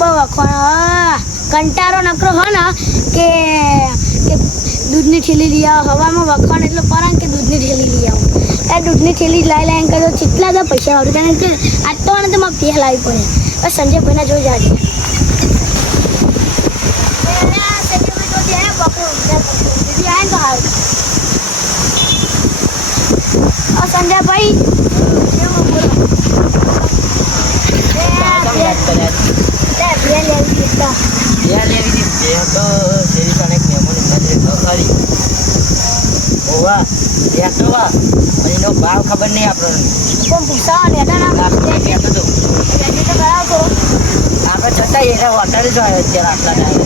જબ્બર વખણ કંટારો નકરો હોય ને કે દૂધની થેલી લઈ આવો હવામાં વખણ એટલે પરંગ કે દૂધની થેલી લઈ આવો એ દૂધની થેલી લાઈ કરો કેટલા બધા પૈસા આવડે કારણ કે આજ તો ને તો મારે ફેર લાવવી પડે બસ સંજય ભાઈના જોઈ જાજે સંજય ભાઈ ભાવ ખબર નહીં આપણને કોણ પૂછાવા નેતા આપણે જતા એને હોટલ જ હોય અત્યારે આટલા ટાઈમે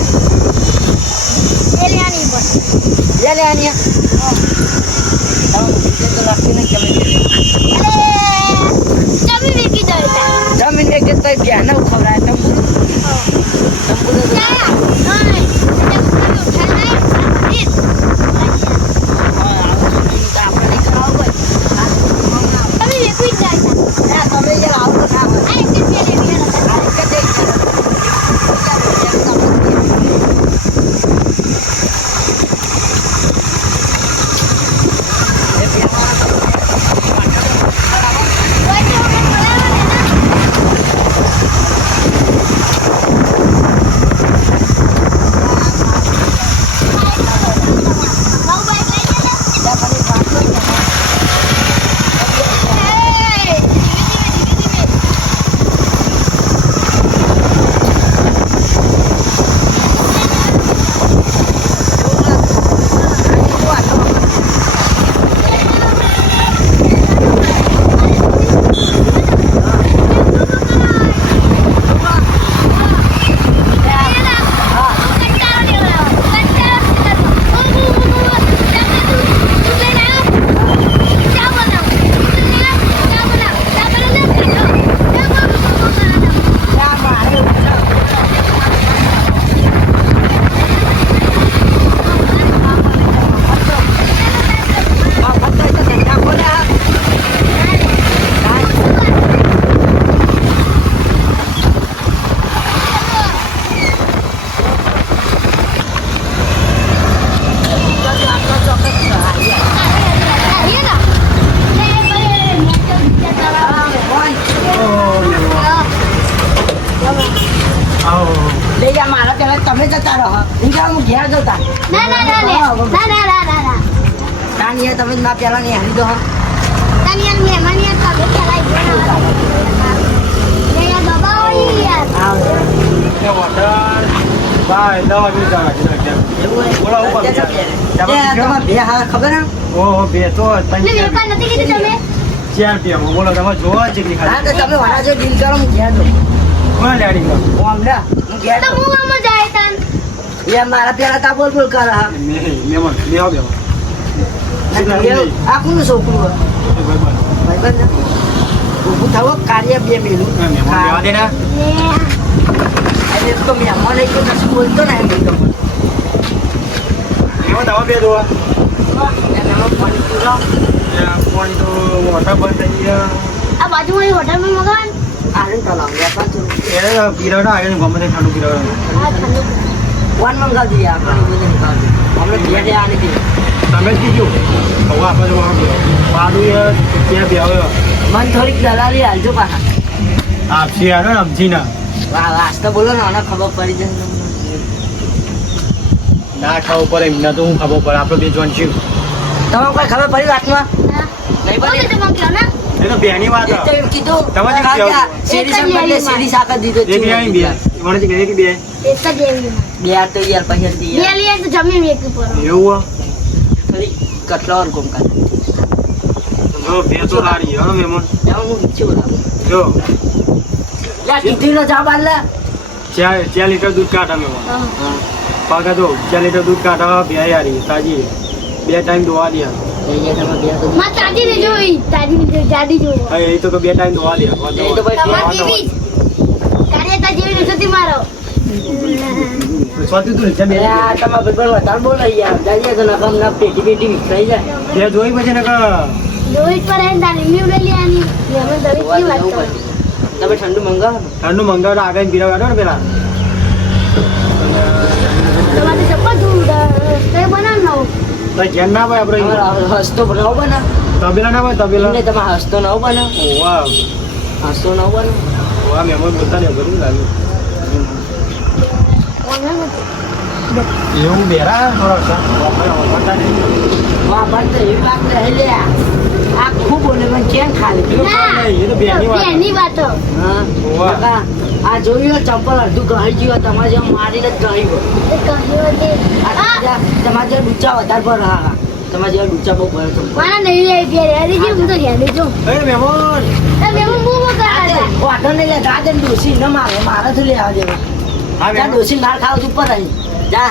જમીન કે તો ધ્યાન ખવડાય તમે જતા રહો હું ઘેર જતા તાનિયા તમે ના પેલા ની હારી દો મારા પેલા તા બોલ બોલ કર આ કોનું છોકરું ઉભું થવો કાર્ય બે મેલું તો મહેમાન બોલતો ને આ બાજુવાળી હોટલમાં મગાન આને તલાવ પીરવડા આગળ ગમે તે ઠંડુ પીરવડા વન મંગાવ દઈએ આપણે હમણાં ઘેર આની દઈએ તમે જ કીધું હવે આપણે પાડું ત્યાં બે હવે મને થોડીક દલાલી હાલજો પાછા આપસી આનો ને અબજીના વાસ્તા બોલો ને આને ખબર પડી જાય ના ખબર પડે એમને તો હું ખબર પડે આપણે બે જોન છું તમે કોઈ ખબર પડી વાતમાં નહીં પડી એ તો બેની વાત એમ કીધું તમારે સીડી સાકર દીધો એ બે આઈ બે મને કે બે એક જ એવી બે તો યાર પછી બે લઈએ તો જમીન વેચવી પડે એવું થોડી કટલાવર કોમ કાઢ જો બે તો લાડી હો મેમન હું ઈચ્છું લાવું જો લા કીધું ન જા બારલા 4 લીટર દૂધ કાઢા મેમન પાકા તો 4 લીટર દૂધ કાઢા બે યારી તાજી બે ટાઈમ દોવા દિયા માં તાજી ને જોઈ જાડી જો એ તો બે ટાઈમ દોવા દિયા એ તો ભાઈ તમારી જેવી કાર્યતા જેવી નથી મારો સ્વાતી તું જમે આ તમાર બરોબર વધારે બોલો યાર જાજે તો નકમ ના પેટી પેટી વિખરાઈ જાય જે જોઈ પછી ને જોઈ પર હે દાની મી લઈ લેવાની અમે દવી કી વાત કરો તમે ઠંડુ મંગાવો ઠંડુ મંગાવડા આગળ પીરાવ કાઢો ને પેલા રસ્તે બનાવ નવો તો જેન ના ભાઈ આપણે તમારે હસતો નવો બને તબેલા ના ભાઈ તબેલા એમને તમે હસતો નવો બને વાહ હસતો નવો બને વાહ મહેમાન બોલતા ને બધું લાગ્યું એવું બેરા થોડા વાપરતા નહીં વાહ બનતો એવી વાત નહીં લે આ ખૂબ બોલે પણ ચેન ખાલી એ તો બેની વાત એની વાતો હા વાહ. કાકા, આ જોયું ચંપલ અડધું ગળી ગયું તમારે જેમ મારીને જ ગળી ગયો એ કહ્યું તે તમારે જેવા ડૂચા વધારે પર હા તમારે જેવા ડૂચા બહુ ભરે ચંપલ મારા નહીં લે ઘેર હેરી જે હું તો ઘેર જો એ મહેમાન એ મેમો બહુ કરા વાટો નહીં લે જા જન ડોસી ન મારે મારે તો લેવા દેવા હા જા મહેમાન ડોસી માર ખાવ તું પર આવી જા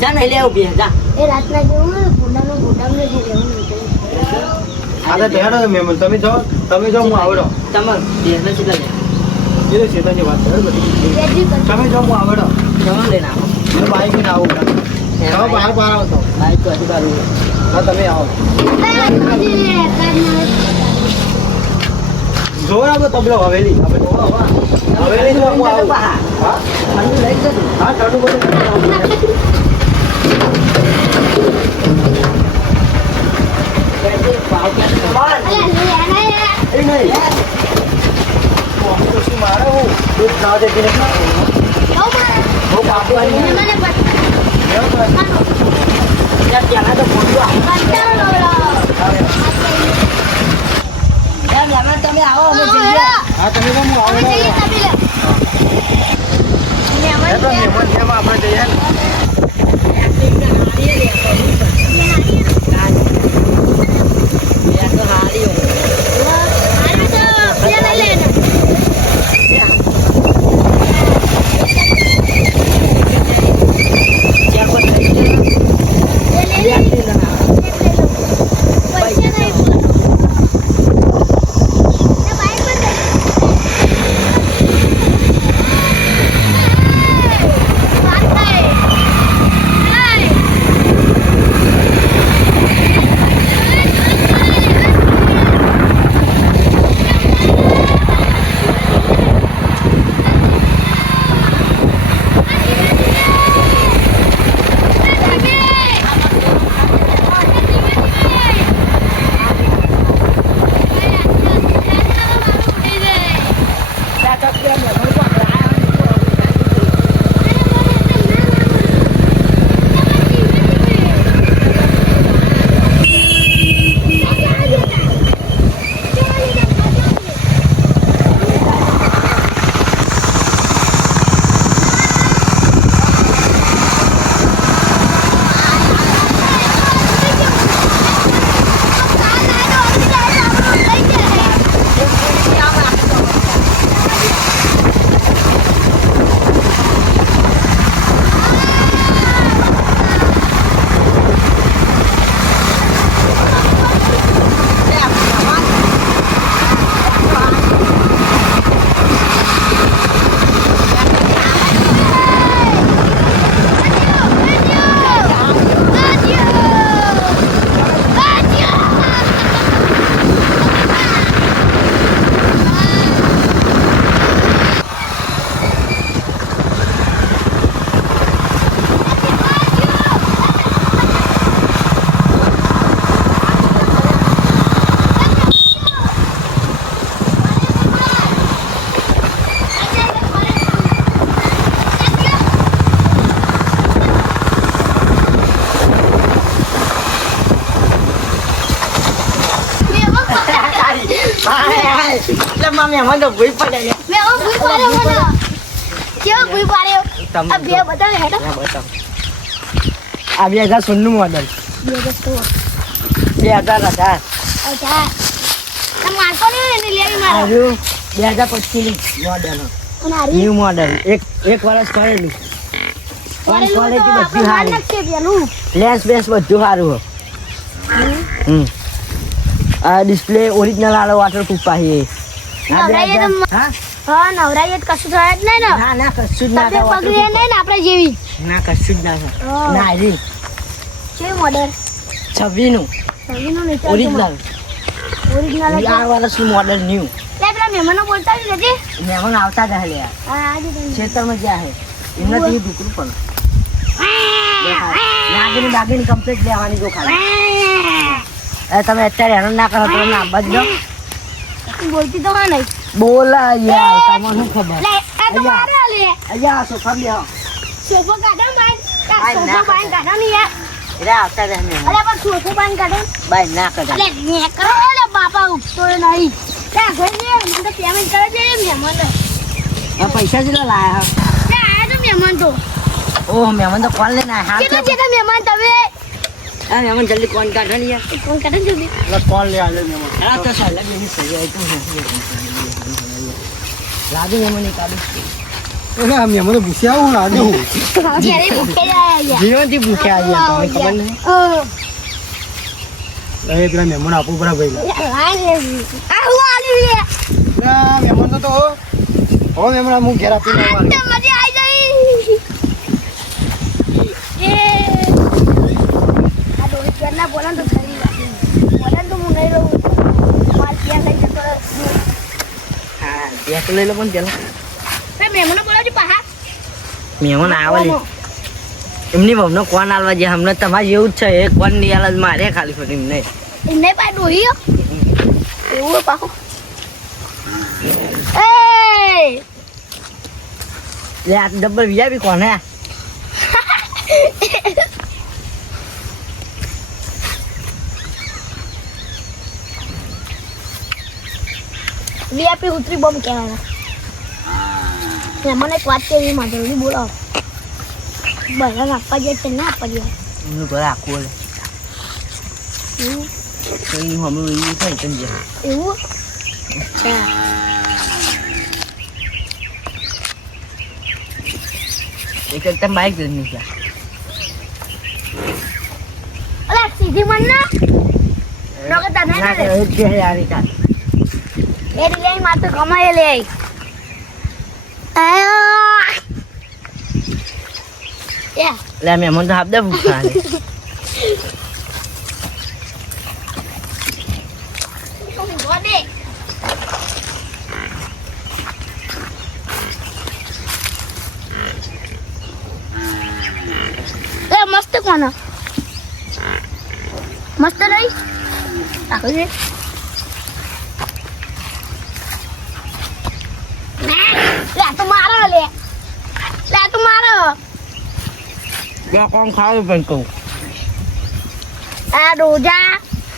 જા નહીં લેવું બે જા એ રાતના જેવું ગુંડાનું ગુંડાનું જે રહેવું નહીં હા તો બેહાડો મહેમાન તમે જાઓ હું આવડો તમાર બે નથી લે એ તો શેતાની વાત છે બધી બેજી કર તમે જાઓ હું આવડો જવાનું લઈને આવો હું બાઈક ને આવું તમે બહાર બહાર આવો તો બાઈક તો હજી બારું હા તમે આવો જોર આપો તબલો હવેલી આપણે હવેલી જો હું આવું હા મને લઈ જતું હા ચાલુ બોલો ભાવ ક્યાં એ નહીં તો શું મારે હું દૂધ ના દેતી ને બહુ બાપુ આવી ત્યાં તો ફોટો તમે આવો અમે જઈએ હા તમે હું આવડો આપણે જઈએ મહેમાન તો ભૂઈ પડે લે. આ બે બતાવે હેડો આ 2016 નું મોડલ બે જસ્તો 2018 અચ્છા તમ મારતો નહીં ને લેવી મારો આવ્યું 2025 મોડલ અને આરી ન્યુ મોડલ એક વર્ષ કરેલું પણ ક્વોલિટી બધી સારી છે પેલું લેન્સ બેસ બધું સારું આ ડિસ્પ્લે ઓરિજિનલ આલો વોટરપ્રૂફ પાહી નવરાઈએ તો હા હા નવરાઈએ તો કશું થાય જ નહીં ને ના ના કશું જ ના તબિયત થાય બગડી નહીં ને આપણે જેવી ના કશું જ ના થાય હા. ના આરી છે મોડલ 26 નું સગીનું નહીં ઓરિજિનલ ઓરિજિનલ આ વર્ષનું મોડલ ન્યુ લે પેલા મહેમાનો બોલતા જ નથી મહેમાન આવતા જ હે લે હા આજે તો ખેતરમાં જ્યાં હે એમનાથી દુકરું પણ નાગીની બાગીની કમ્પ્લીટ લેવાની જો ખાલી તમે અત્યારે હેરાન ના કરો તમે આંબા જ દો તું બોલતી તો હા નહીં બોલા યાર તમને શું ખબર લે આ તો મારે લે અહીંયા સોફા લે સોફો કાઢો બાઈ બાઈ ના સોફો બાઈ કાઢો ને યાર રે આવતા રહે ને અરે પણ સોફો બાઈ કાઢો બાઈ ના કરા લે ને કરો લે બાપા ઉઠતો નહીં ત્યાં ઘરે મને તો પેમેન્ટ કરે છે મહેમાન આ પૈસા જેટલા લાયા ત્યાં આયા તો મહેમાન તો ઓહ મહેમાન તો કોણ લઈને આયા કેટલા છે મહેમાન તમે આ મહેમાન જલ્દી કોણ કાઢો ને યાર કોણ કાઢો જલ્દી એટલે કોણ લે આલે મેમન હા તો ચાલ બેની સહી આવી તો લાદુ મહેમાન કાઢો એટલે મેમન ભૂસ્યા હું લાગે હું જ્યારે ભૂખે જાય યાર જીવનથી ભૂખ્યા આવ્યા તમને ખબર નહીં એ પેલા મેમન આપવું પડે ભાઈ આ હું આલી લે ના મેમન તો હો મેમન હું ઘેર આપીને આવવાનું તે મજા આવી ગઈ એ આ દોરી કેરના બોલન તો ખરી બોલન તો હું નહીં રહું માર ત્યાં લઈ જતો હા એક લઈ લો પણ પેલા તે મહેમાનો બોલાવજો પાહા મહેમાન આવેલી એમની મમ્મીનો કોણ આલવા જે હમણાં તમારે જેવું જ છે એ કોણ ની આલ મારે ખાલી ફરી નહીં એમને પા ડોહી એવું પાહો એ લે આ ડબલ વીઆઈપી કોણ હે વીઆઈપી ઉતરી બોમ્બ કહેવાના મને એક વાત કેવી માં જલ્દી બોલાવો બધા આપવા જાય છે ના આપવા જાય એમનું ઘર આખું હોય એનું હમણાં એવું થાય તને જે એવું અચ્છા એક એકદમ બાઈક જ નહીં અલા સીધી મન ના રોકે તને ના ના લે એક છે યાર ઈ તાર એ લે માં તો કમાય લે યા લે મહેમાન તો હાફ દે ભૂખા લે બોડે એ મસ્ત કોનો મસ્ત રહી આખો લે તો મારો લે તો મારો બે કોણ ખાવું પણ કહું આ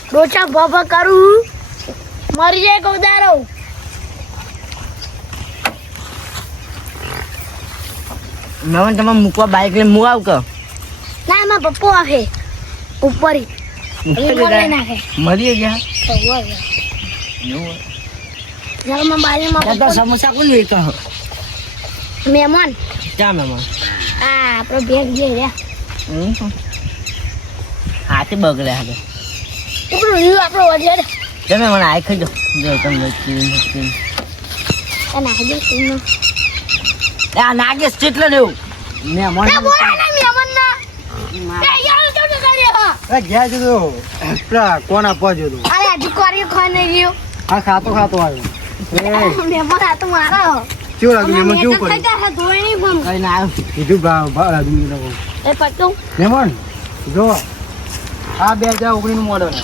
ડોચા ભભ કરું મરી જાય ગોદારો મહેમાન તમે મૂકવા બાઈક લઈને હું આવ કે ના એમાં પપ્પો આવે ઉપર નાખે મરી ગયા ઘરમાં બાજુમાં તો સમોસા કોણ લઈ કહો મહેમાન ક્યાં મહેમાન આ આપણો બેગ જે રહ્યા હાથે બગડ્યા હવે ઉપરું રહ્યું આપણો વજર તમે મને આઈ ખાઈ જો તમને નાખી દે તું આ નાગેશ કેટલો લેવું મહેમાન ના બોલા ના મહેમાન ના બે યાર તો તો કર્યો ગયા છે તો પેલા કોણ આપવા જોતું અરે હજી કોરી ખાને રહ્યો હા ખાતો આવ્યો મહેમાન આ તો મારો કેવું લાગ્યું મેમન કેવું કર્યું ધોઈ નહીં ફોન કઈ ના આવ્યું કીધું ભાવ લાગ્યું એ પટું મેમન જો આ 2019 નું મોડલ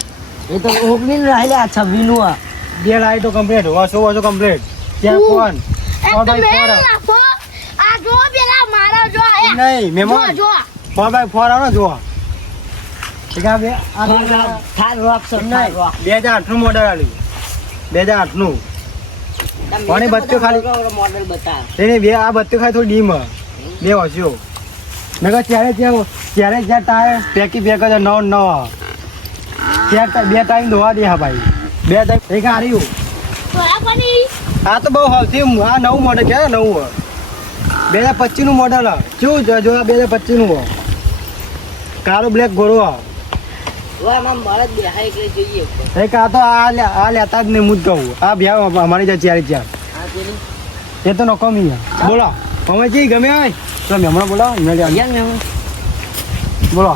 એ તો ઓગણીસ રહેલા 26 નું આ બે લાઈટો કમ્પ્લીટ વાસો કમ્પ્લીટ ત્યાં કોણ એક તો મેળ નાખો આ જો પેલા મારો જો નહીં મહેમાન જો 4x4 આવો ને જો ઠીક આ બે થાર રોક સર ના રોક 2008 નું મોડલ આવ્યું 2008 નું કોની બત્તીઓ ખાલી મોડેલ બતા એને બે આ બત્તીઓ ખાલી થોડી ડીમ બે હસ્યો નગર ત્યારે જ્યાં ટાયર પેકી પેક જ નવ ત્યાં બે ટાઈમ ધોવા દે હા ભાઈ બે ટાઈમ એક હાર્યું બરાબરની આ તો બહુ સૌથી આ નવું મોડલ કે નવું 2025 નું મોડલ કેવું જો 2025 નું કાળો બ્લેક ગોરો ઓમાં મળે બેહાઈ કે જોઈએ એક આ તો આ લેતા જ નહીં હું જ કહું આ બે અમારી જ્યાં ચારી ચાર આ પેલી એ તો નકોમી બોલો અમે જી ગમે હોય તો મેમણો બોલો યાર મેમ બોલો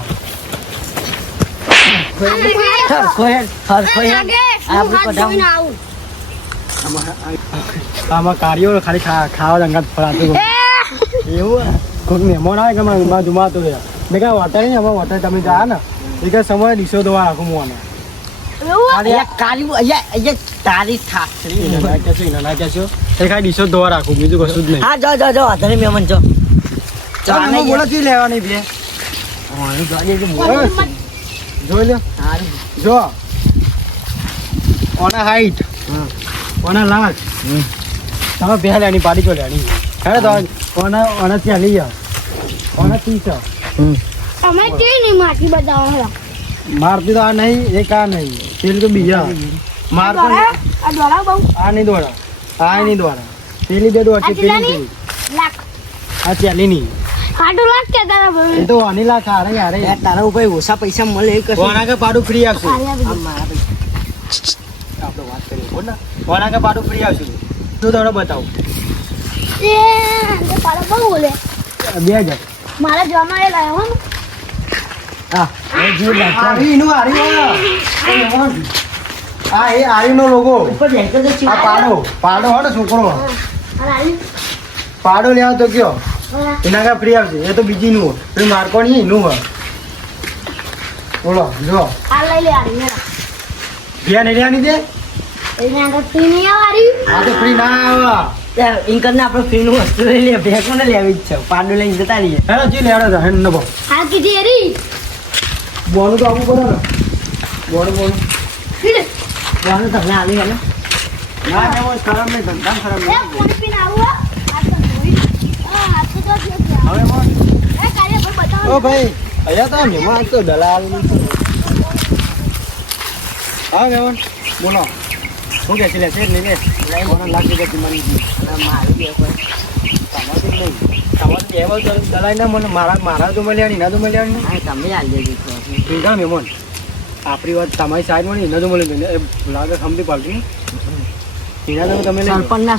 આમાં કાર્યો ખાલી ખાવા અંગાત ફરાતું એવું કોઈ મહેમાન આવે કે મારા જુમાતો મેં કહા હોટલ નહીં અમારે હોટલ તમે જા ને એ કહે સમય ડીશો ધોવા રાખું હું આને એવું અહીંયા કાલી અહીંયા તારી થાકડી એને ના કહેશો એને ના કહેશો એ ખાલી ડીશો ધોવા રાખું બીજું કશું જ નહીં હા જો વાંધો નહીં મહેમાન જો ચાલો બોલો ચી લેવાની બે જોઈ લો જો ઓના હાઈટ ઓના લાખ તમે બે લેવાની પાડી ચો લેવાની ખરે તો ઓના ત્યાં લઈ જાઓ ઓના 30 તમે તે નહીં માટી બતાવો હલા મારતી તો આ નહીં એક આ નહીં પેલી તો બીજા માર તો આ દોડા બહુ આ નહીં દોડા આ નહીં દોડા પેલી બે દોડ આ છે ચિલ્લાની પેલી લાખ આ ચાલી નહીં આટલું લાખ કે તારા ભાઈ એ તો આની લાખ આ રે યાર તારા ઉપર ઓછા પૈસા મળે એ કશું ઓના કે પાડું ફ્રી આપશું આ મારા પૈસા આપણે વાત કરીએ બોલ ને ઓના કે પાડું ફ્રી આપશું તું થોડો બતાવ એ પાડો બહુ બોલે 2000 મારા જમા એ લાવ્યો ને હા એ જીવ લાગતો આરીનો આ એ આરીનો લોગો ઉપર બેઠો તો આ પાડો હો ને છોકરો અને આવી પાડો લેવા તો કયો એના કા ફ્રી આવશે એ તો બીજી નું હોય મારકોણી નું હોય બોલો જો આ લઈ લે આરી મેરા ધ્યાન નહીં લેવાની દે એને આગળ ફી નહીં આવવાની આ તો ફ્રી ના આવે યાર ઇન્કર ને આપણે ફ્રી નું વસ્તુ લઈ લે ભેગો ને લેવી જ છે પાડો લઈને જતા રહીએ હેલો જી લેડો તો હેન નબો આ કીધી એરી બોનું તો આવું પડે ને બોનું બોનું તમને આવી ગયો ના એવો ખરાબ નહીં ધંધા ખરાબ એ નહીં પાણી પીને આવું આ તો ધોઈ આ તો તો છે હવે બોલ એ કાલે પર બતાવો ઓ ભાઈ અહીંયા તો મહેમાન તો દલાલ હા મેમન બોલો શું કે છે લે છે નહીં લે લઈ મને લાખ રૂપિયા કિંમત મારું બે કોઈ તમારું નહીં તમારું એવા તો દલાઈ ના મને મારા તો મળ્યા નહીં ના તો મળ્યા નહીં હા તમે હાલ દેજો ઠીક મેમન આપણી વાત તમારી સાઈડ મળી એના તો મળી ને લાગે સમજી પાડતું એના તો તમે લઈ સરપંચના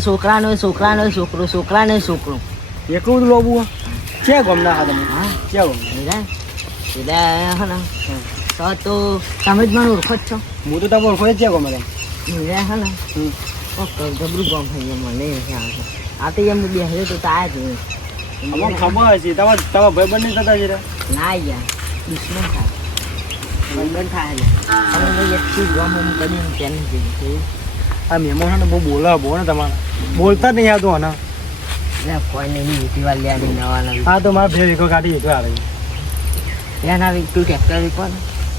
છોકરાનો છોકરો એકલું બધું લોબું ક્યાં ગમના હા તમે હા ક્યાં ગમ એટલે હે ને તો તમે જ મને ઓળખો જ છો હું તો તમે ઓળખો જ ક્યાં ગમે હીરા હે ને જબરું ગામ થઈ ગયું મને નથી આવતું આ તો એમ બેસે તો આયા જ અમને ખબર હશે તમારા ભાઈ બંને થતા છે ના યાર દુશ્મન થાય બંધન થાય એટલે એક ચીજ ગામ હું કરીને ત્યાં નથી આ મહેમાન બહુ બોલો ને તમારા બોલતા જ નહીં આવતું આના કોઈ નહીં વીટી વાર લેવાની નવા હા તો મારા બે વીકો કાઢી દીધો આ રહી ત્યાં ના વીકતું ટ્રેક્ટર વીકો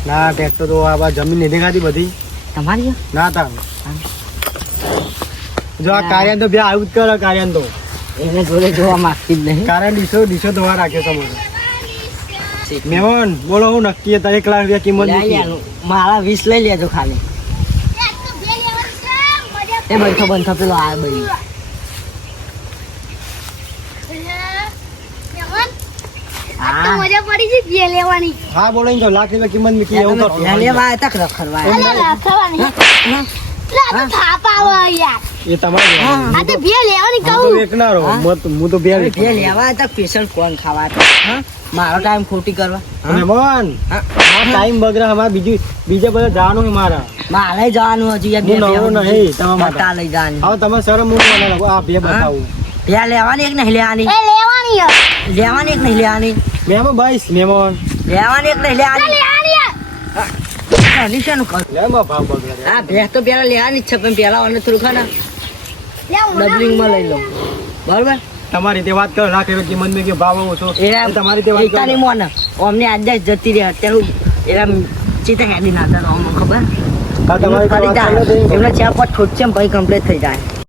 ના ટ્રેક્ટર તો આ જમીન લીધી ખાધી બધી તમારી ના તા જો આ કાર્યાન તો બે આવું જ કરે કાર્યાન તો એને જોડે જોવા માંગતી જ નહીં કાર્યાન ડીશો ધોવા રાખ્યો તમારે મહેમાન બોલો હું નક્કી હતા 1 લાખ રૂપિયા કિંમત લઈ લેવાનું. મારા 20 લઈ લેજો ખાલી એક તો બે લેવાની છે મજા એ બંધો પેલો આ ભાઈ આ તો મજા પડી ગઈ બે લેવાની હા બોલો ને 1 લાખ રૂપિયા કિંમત મૂકી એવું કરો લેવા તક રખડવા અરે રાખવાની લા તો થાપ આવે યાર એ તમારે આ તો બે લેવાની હું તો કહું વેચનારો હું તો બે બે લેવા તક સ્પેશિયલ કોણ ખાવા તો હા મારો ટાઈમ ખોટી કરવા મહેમાન હા? આ ટાઈમ બગડે અમારે બીજા બધા જવાનું છે મારા મારે જવાનું હજુ યાર હું નવરો નહીં તમારા માટે. બતા લઈ જવાની હવે તમે શરમ હું આ બે બતાવું બે લેવાની એક નહીં લેવાની એ લેવાની યાર લેવાની એક નહીં લેવાની મહેમાન ભાઈ મહેમાન લેવાની એક નહીં લેવાની લેવાની યાર એની શાનું કર લે માં ભાવ બગડે હા ભેંસ તો પેલા લેવાની જ છે પણ પેલા મને થોડું ખાના લેવું ડબલિંગમાં લઈ લો બરોબર તમારી રીતે વાત કરો લાખ રૂપિયા કિંમત મેં કે ભાવ ઓછો એ તમારી રીતે વાત એકતાની કરો મોન અમને આજે જ જતી રહે અત્યારે એના ચીતે હેડી નાતા અમને ખબર હા, તમારી રીતે વાત કરો તો એમને ચાર પાંચ ઠોક છે પછી કમ્પ્લીટ થઈ જાય